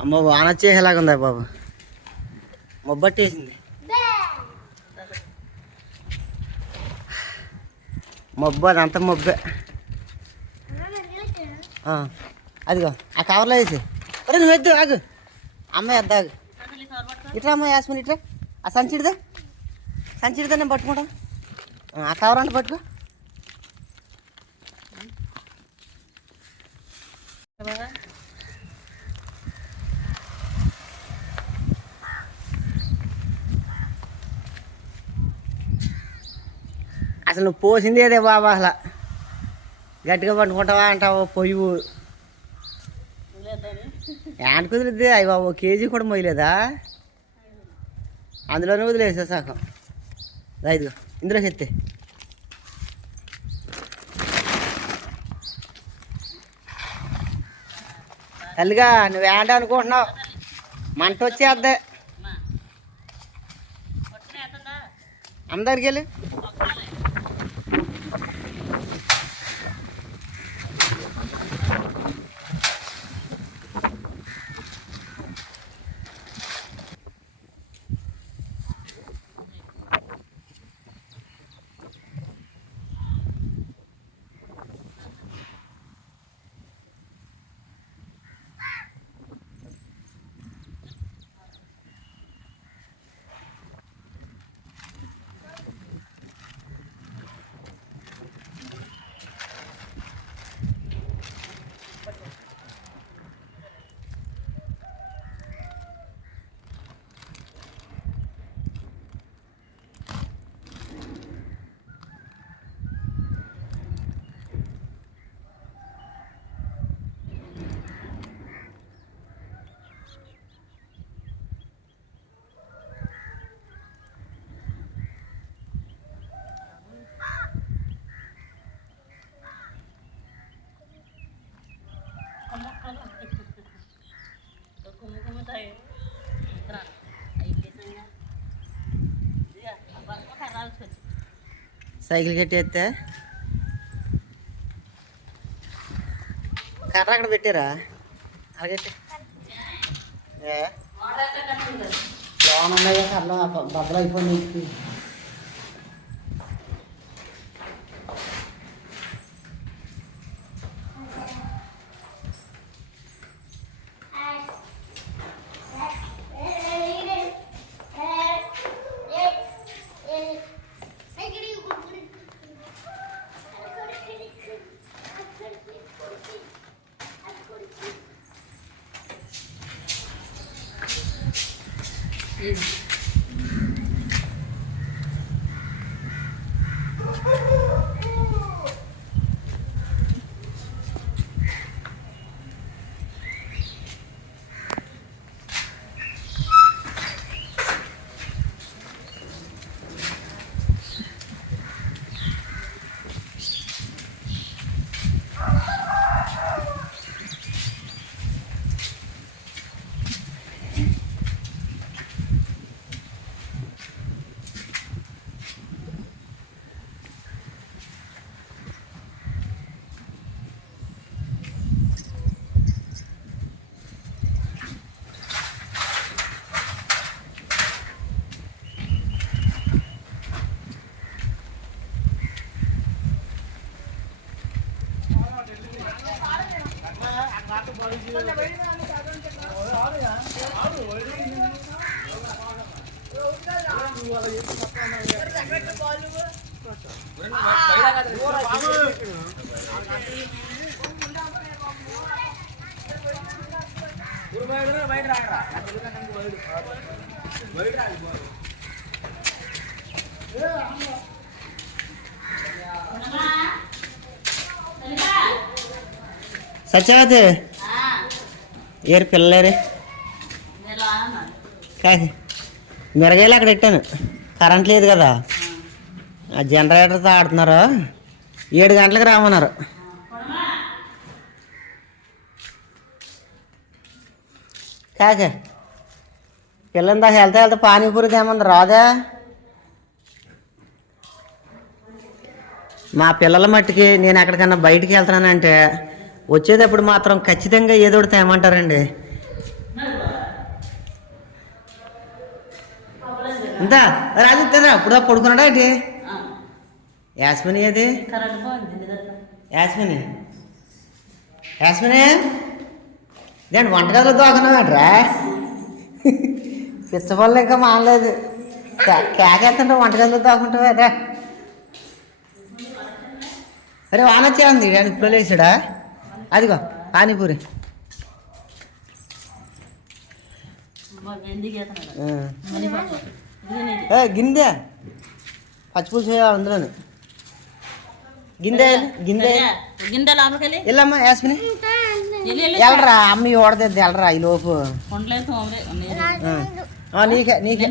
అమ్మ వాన వచ్చేలాగా ఉందా బాబు మొబ్బట్టేసింది మబ్బు అదంతా మబ్బే. అదిగో ఆ కవర్లో వేసి. ఒరే నువ్వు వద్దు ఆగు. అమ్మాయి వద్దు ఆగు. ఇట్రా అమ్మాయి యాస్మిన్ ఇట్రా. ఆ సంచిడిదా. సంచిడిదా నేను పట్టుకుంటా ఆ, ఆ కవర్ అంటే పట్టుకో. అసలు నువ్వు పోసింది అదే బాబా అసలు. గట్టిగా పట్టుకుంటావా అంటావు పొయ్యి. యాంట కుదిరిద్ది. అయ్యి బాబు కేజీ కూడా మొయ్యలేదా? అందులోనే వదిలేసా సగం. రైతుగా ఇందులో చెప్తే తల్లిగా నువ్వు ఏంట అనుకుంటున్నావు. మంట వచ్చేద్దే. అందరికి వెళ్ళి. సైకిల్ కట్టేస్తే. కర్ర అక్కడ పెట్టారా? అలాగే లోన్ ఉన్నాయి? కర్రలు? బద్దలు అయిపోయింది బయట రాకరా బయట రాకపోయి ఏ అమ్మ సత్యవతి ఏరు పిల్లలేరే కాదు మిరగాయలు అక్కడ పెట్టాను. కరెంట్ లేదు కదా. ఆ జనరేటర్తో ఆడుతున్నారు. ఏడు గంటలకు రామన్నారు కాక పిల్లని దాకా వెళ్తా వెళ్తా పానీపూరి తేమంది రాదా? మా పిల్లల మట్టుకి నేను ఎక్కడికన్నా బయటికి వెళ్తున్నానంటే వచ్చేటప్పుడు మాత్రం ఖచ్చితంగా ఏదో ఒకటి ఇంత రాజు తినరా ఇప్పుడు పడుకున్నాడా ఏంటి? యాస్మిని అది యాస్మిని. యాస్మిని? నేను వంటగదిలో దోకనమాట్రా పిచ్చవాళ్ళు ఇంకా మానలేదు. కేకేస్తుంటే వంటగదిలో దోకుంటావారా అరే వాన ఇప్పుడు వేసాడా అదిగో పానీపూరి. గిందె. పచ్చిపులుసు చేయాలి అందులోను. గిందె గిందె. గిందె లోపలికి వెళ్ళమ్మా యాస్మిని. వెళ్ళరా అమ్మ ఓడదద్ది వెళ్ళరా ఈ లోపు. నీకే నీకే.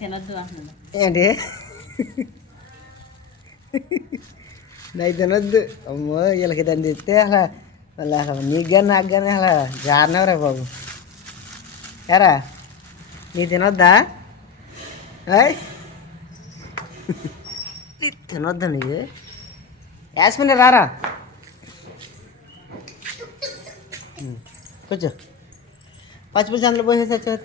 తినొద్దు ఏంటి? నాకు తినొద్దు అమ్మో వీళ్ళకి దాన్ని తెస్తే అలా మళ్ళీ అసలు నీకు కానీ నాకు కానీ అలా జారినవరా బాబు ఎరా నీ తినొద్దా? నీ తినొద్దా నీకు యాస్మిని రారా. కూర్చో పచ్చిపులుసు అందులో పోసేసి వచ్చారు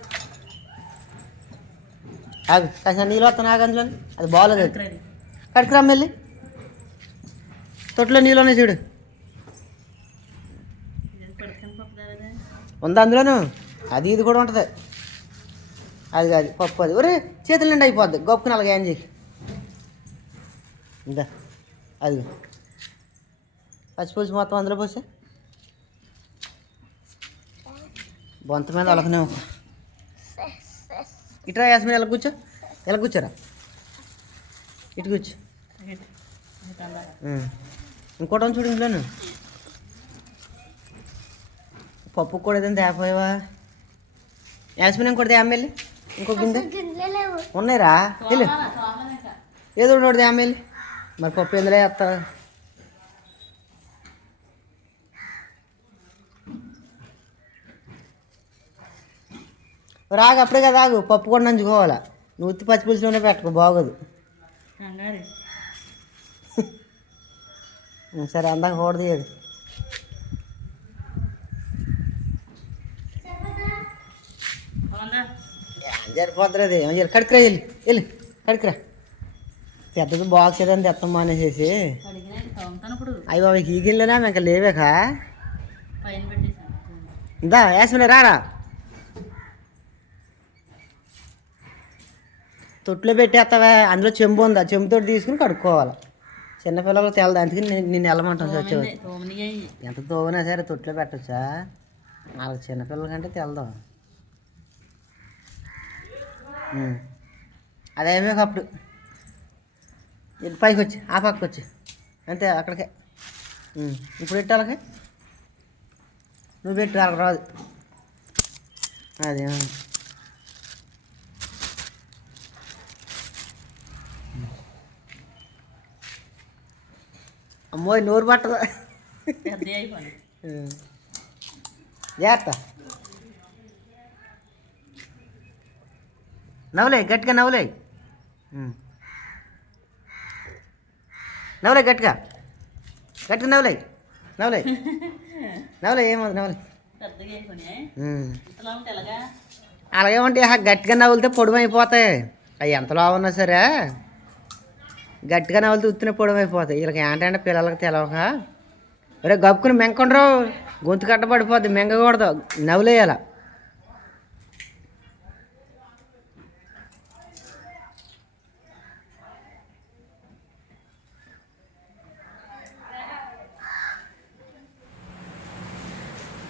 ఆగు కాసిన నీళ్ళు వస్తాను ఆగు అందులో అది బాగోలేదు అది. రెడీ కడుకురా వెళ్ళి తొట్లో నీళ్ళు ఉన్నాయి చూడు. ఉందా అందులోను? అది ఇది కూడా ఉంటుంది. అది కాదు పప్పు అది. ఒరే చేతుల నిండా అయిపోద్ది. గొప్పకి అలాగే ఏం చేయి ఇందా అది. పచ్చిపులుసు మొత్తం అందులో పోసే. బొంత మీద అలకనే ఇట్రా యాస్మిన్ ఎలా కూర్చో. ఎలా కూర్చోరా. ఇటు కూర్చో. ఇంకోటి చూడు ఇంట్లోను పప్పు కూడా ఏదైనా తేపోయావా యాస్మిన్ ఇంకోటి తేమెల్లి ఇంకో గిన్నె ఉన్నాయిరా? వెళ్ళు. ఏదో ఒకటి తేమెల్లి మరి పప్పు ఎందులో వేస్తా రాగు అప్పుడే కదా ఆగు. పప్పు కూడా నంచుకోవాలా. నువ్వు ఉత్తి పచ్చి పులుసులోనే పెట్టుకో బాగోదు. సరే అందాక కూడదు తీయదు సరిపోతుంది అది? కడుకురా వెళ్ళి వెళ్ళి కడుకురా పెద్దది బాక్స్ ఏదని తెత్తం మానేసేసి. అవి తోముతాను ఇప్పుడు అయ్యి బాబు ఈ ఇంకా లేవేక? పైన ఇందా వేసుకునే రారా. తొట్లో పెట్టేస్తావా అందులో చెంబు ఉందా? చెంబుతో తీసుకుని కడుక్కోవాలి. చిన్నపిల్లలు తెలదు. అందుకని నేను నేను వెళ్ళమంటాను తోమని ఎంత తోగినా సరే తొట్లో పెట్టచ్చా? వాళ్ళకి చిన్నపిల్లల కంటే తెలదాం. అదేమే అప్పుడు. పైకి వచ్చి ఆ పక్కకి వచ్చి. అంతే అక్కడికే. ఇప్పుడు పెట్టు వాళ్ళకి? నువ్వు పెట్టు వాళ్ళకి రాదు. అదే అమ్మో నోరు పట్టదు. జాగ్రత్త. నవ్వులే గట్టిగా నవ్వులే. నవ్వులే గట్టిగా. గట్టిగా నవ్వులే నవ్వులే. నవ్వులే ఏమవుతుంది నవ్వులే. అలాగే ఉంటే ఆ గట్టిగా నవ్వులితే పొడమైపోతాయి. అవి ఎంతలో ఉన్నా సరే. గట్టిగా నవ్వులితే ఉత్తిన అయిపోతుంది వీళ్ళకి ఏంటంటే పిల్లలకి తెలవక. ఒరే గప్పుకుని మెంకుండ్రు గొంతు కట్టబడిపోద్ది. మెంగకూడదు. నవ్వులేయాల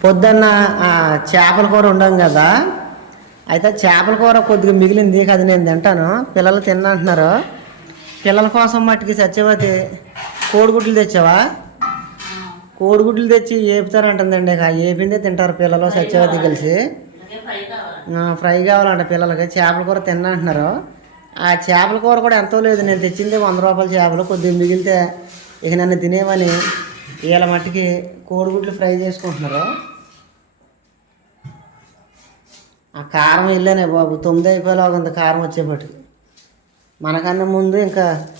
పొద్దున్న చేపల కూర ఉండం కదా. అయితే చేపల కూర కొద్దిగా మిగిలింది. కదా నేను తింటాను. పిల్లలు తిన్నంటున్నారు. పిల్లల కోసం మట్టుకి సత్యవతి కోడిగుడ్లు తెచ్చావా? కోడిగుడ్లు తెచ్చి ఏపుతారంటుందండి. ఇక ఏపిందే తింటారు పిల్లలు సత్యవతి కలిసి. ఫ్రై ఫ్రై కావాలంట పిల్లలకి. చేపల కూర తిన్నంటున్నారు ఆ చేపల కూర కూడా ఎంతో లేదు. నేను తెచ్చింది వంద రూపాయల చేపలు. కొద్దిగా మిగిలితే ఇక నన్ను తినేమని వీళ్ళ మట్టికి కోడిగుడ్లు ఫ్రై చేసుకుంటున్నారు. ఆ కారం వెళ్ళానే బాబు. తొమ్మిది అయిపోయేలాగా ఉంది. కారం వచ్చేపటికి. మనకన్నా ముందు ఇంకా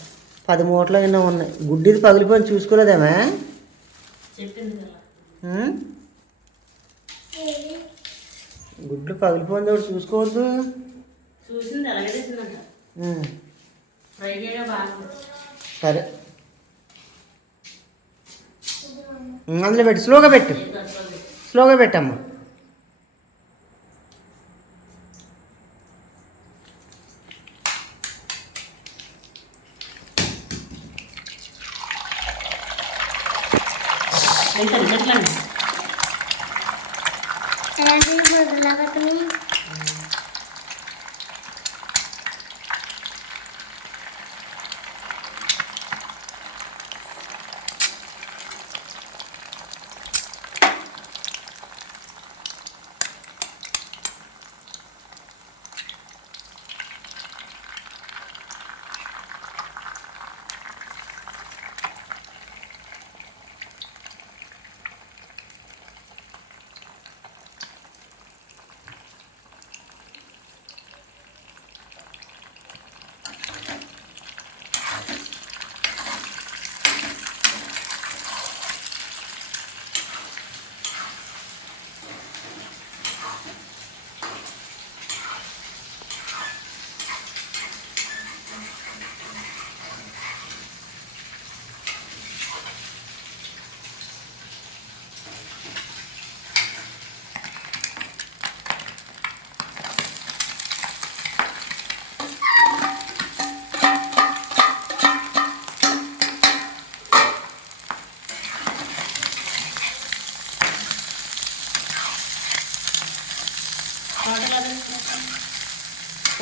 పది మూటలు ఎన్నో ఉన్నాయి. గుడ్డిది పగిలిపోయి చూసుకోలేదేమే? గుడ్లు పగిలిపోయింది ఒకటి చూసుకోవద్దు. సరే. అందులో పెట్టు. స్లోగా పెట్టు. స్లోగా పెట్టమ్మా.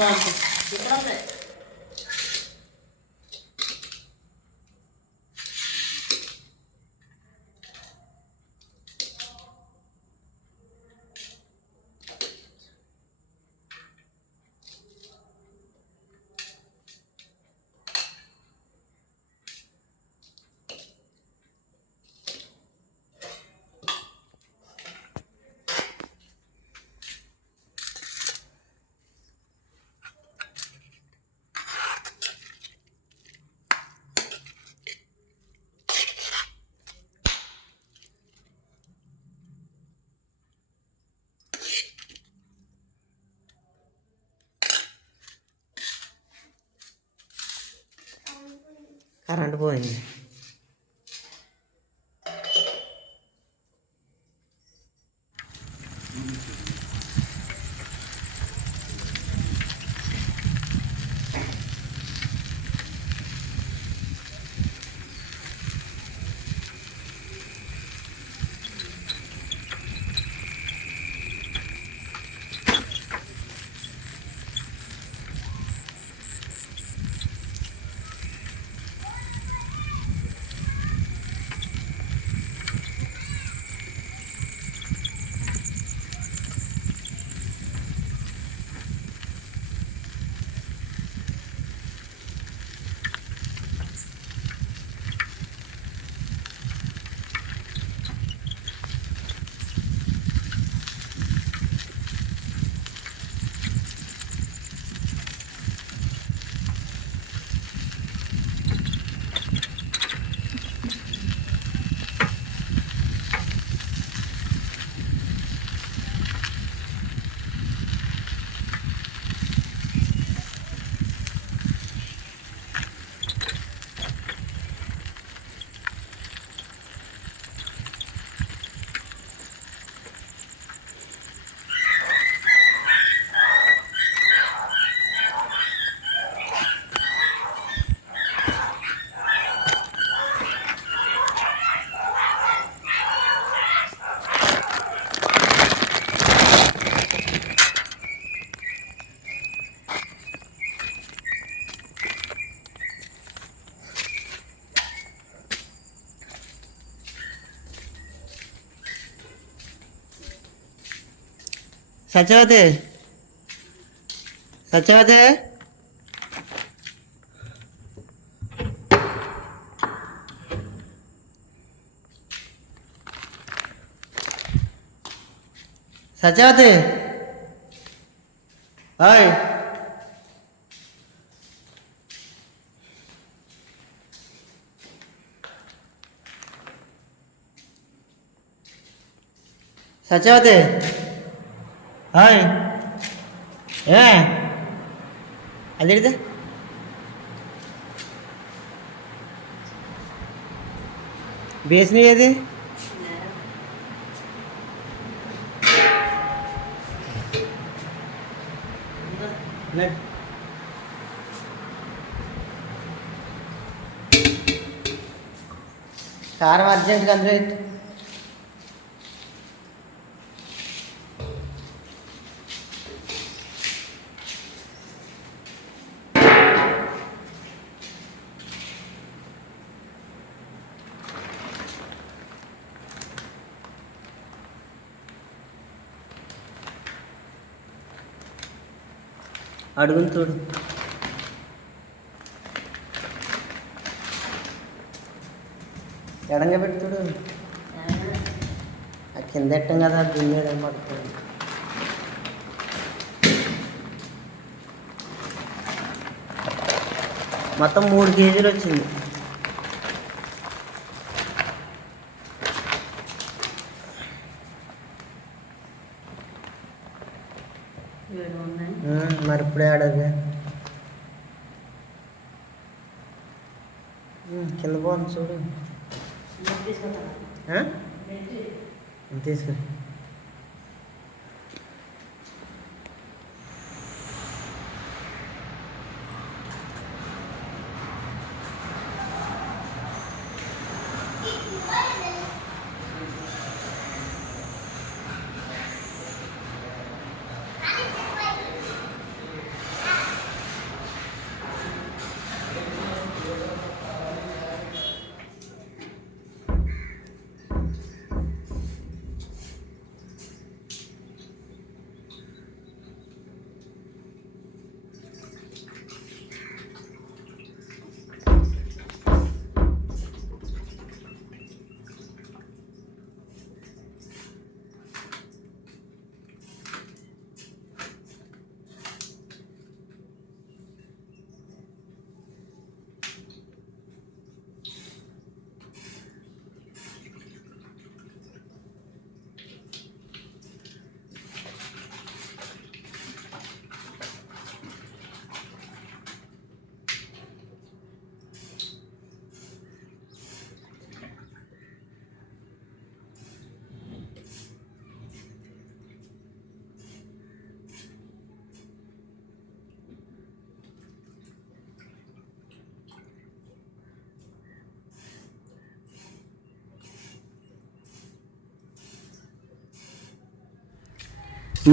టోటల్ కరెంట్ పోయింది సత్యవతి సత్యవతి సత్యవతి హాయ్ సత్యవతి హాయ్ ఏ అదేడిదా బేసిన్ ఏది నడు. కారం అర్జెంట్గా అందులో పెట్టు. చూడు ఎడంగా పెట్టి చూడు. ఆ కింద ఎట్టం కదా దున్నేదని పడుతుంది మొత్తం మూడు కేజీలు వచ్చింది ఏడు ఉన్నాయి ఉమ్, మరి ఇప్పుడే ఆడగా కింద పోతుంది చూడు తీసుకుంటాను ఆ? తీసుకో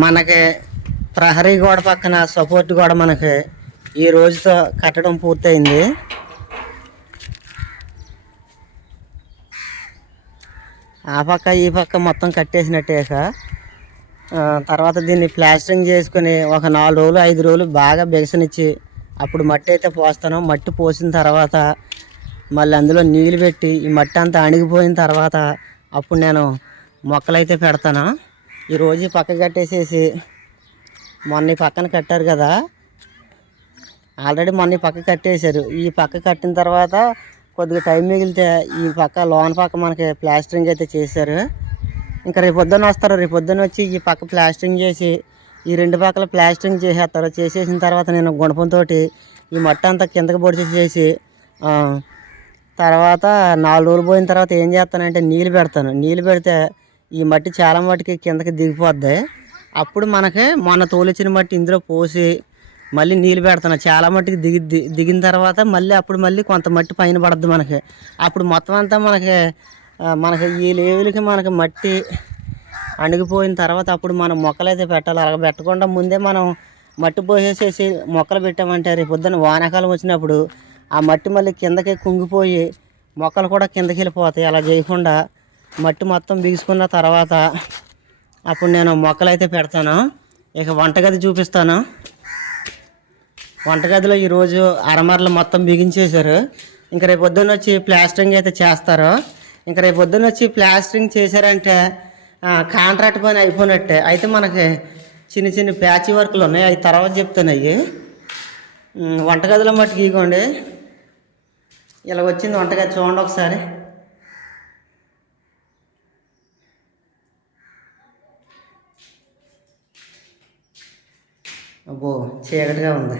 మనకి ప్రహరీ గోడ పక్కన సపోర్ట్ గోడ మనకి ఈ రోజుతో కట్టడం పూర్తయింది. ఆ పక్క ఈ పక్క మొత్తం కట్టేసినట్టే తర్వాత దీన్ని ప్లాస్టరింగ్ చేసుకుని ఒక నాలుగు రోజులు ఐదు రోజులు బాగా బిగసనిచ్చి అప్పుడు మట్టి అయితే పోస్తాను. మట్టి పోసిన తర్వాత మళ్ళీ అందులో నీళ్ళు పెట్టి ఈ మట్టి అంతా అణిగిపోయిన తర్వాత అప్పుడు నేను మొక్కలైతే పెడతాను. ఈరోజు పక్క కట్టేసేసి మొన్న ఈ పక్కన కట్టారు కదా. ఆల్రెడీ మొన్న ఈ పక్క కట్టేశారు. ఈ పక్క కట్టిన తర్వాత కొద్దిగా టైం మిగిలితే ఈ పక్క లోన్ పక్క మనకి ప్లాస్టరింగ్ అయితే చేశారు. ఇంకా రేపు పొద్దున్న వస్తారు. రేపు పొద్దున్న వచ్చి ఈ పక్క ప్లాస్టరింగ్ చేసి ఈ రెండు పక్కల ప్లాస్టరింగ్ చేసేస్తారు. చేసేసిన తర్వాత నేను గుణపంతో ఈ మట్టి అంతా కిందకి పొడిచి చేసి తర్వాత నాలుగు రోజులు పోయిన తర్వాత ఏం చేస్తానంటే నీళ్ళు పెడతాను. నీళ్ళు పెడితే ఈ మట్టి చాలా మట్టికి కిందకి దిగిపోద్ది. అప్పుడు మనకి మొన్న తోలిచ్చిన మట్టి ఇందులో పోసి మళ్ళీ నీళ్ళు పెడతాను చాలా మట్టికి దిగి దిగిన తర్వాత మళ్ళీ అప్పుడు మళ్ళీ కొంత మట్టి పైన పడద్దు మనకి. అప్పుడు మొత్తం అంతా మనకి మనకి ఈ లేవులకి మనకి మట్టి అణిగిపోయిన తర్వాత అప్పుడు మనం మొక్కలు అయితే పెట్టాలి. అలా పెట్టకుండా ముందే మనం మట్టి పోసేసేసి మొక్కలు పెట్టామంటే రేపు పొద్దున్న వానాకాలం వచ్చినప్పుడు ఆ మట్టి మళ్ళీ కిందకి కుంగిపోయి మొక్కలు కూడా కిందకి వెళ్ళిపోతాయి. అలా చేయకుండా మట్టి మొత్తం బిగుసుకున్న తర్వాత అప్పుడు నేను మొక్కలు అయితే పెడతాను. ఇక వంటగది చూపిస్తాను. వంటగదిలో ఈరోజు అరమరలు మొత్తం బిగించేశారు. ఇంకా రేపు పొద్దున్న వచ్చి ప్లాస్టరింగ్ అయితే చేస్తారు. ఇంకా రేపు పొద్దున్న వచ్చి ప్లాస్టరింగ్ చేశారంటే కాంట్రాక్ట్ పని అయిపోయినట్టే. అయితే మనకి చిన్న చిన్న ప్యాచ్ వర్క్లు ఉన్నాయి. అవి తర్వాత చెప్తాను అవి వంటగదిలో మట్టుకు ఇగోండి. ఇలా వచ్చింది వంటగది చూడండి ఒకసారి. అబ్బో చీకటిగా ఉంది.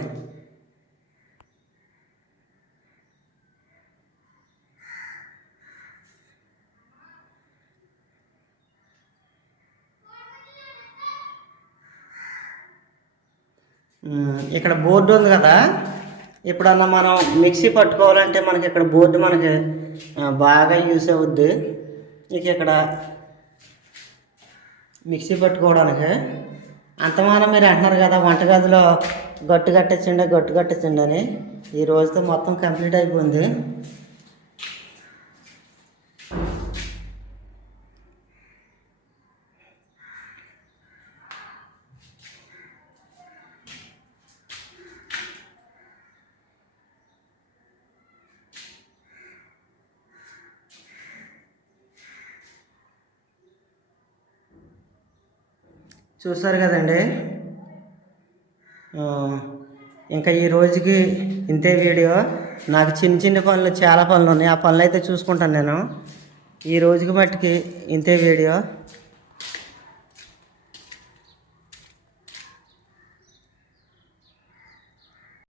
ఇక్కడ బోర్డు ఉంది కదా? ఇప్పుడన్నా మనం మిక్సీ పట్టుకోవాలంటే మనకి ఇక్కడ బోర్డు మనకి బాగా యూస్ అవుద్ది. ఇక ఇక్కడ మిక్సీ పట్టుకోవడానికి అంతమానం మీరు అంటున్నారు కదా వంటగదిలో గట్టు కట్టించండి గట్టు కట్టించండి అని ఈ రోజుతో మొత్తం కంప్లీట్ అయిపోయింది. చూసారు కదండి. ఇంకా ఈ రోజుకి ఇంతే వీడియో. నాకు చిన్న చిన్న పనులు చాలా పనులు ఉన్నాయి. ఆ పనులు అయితే చూసుకుంటాను నేను. ఈ రోజుకి మట్టుకి ఇంతే వీడియో.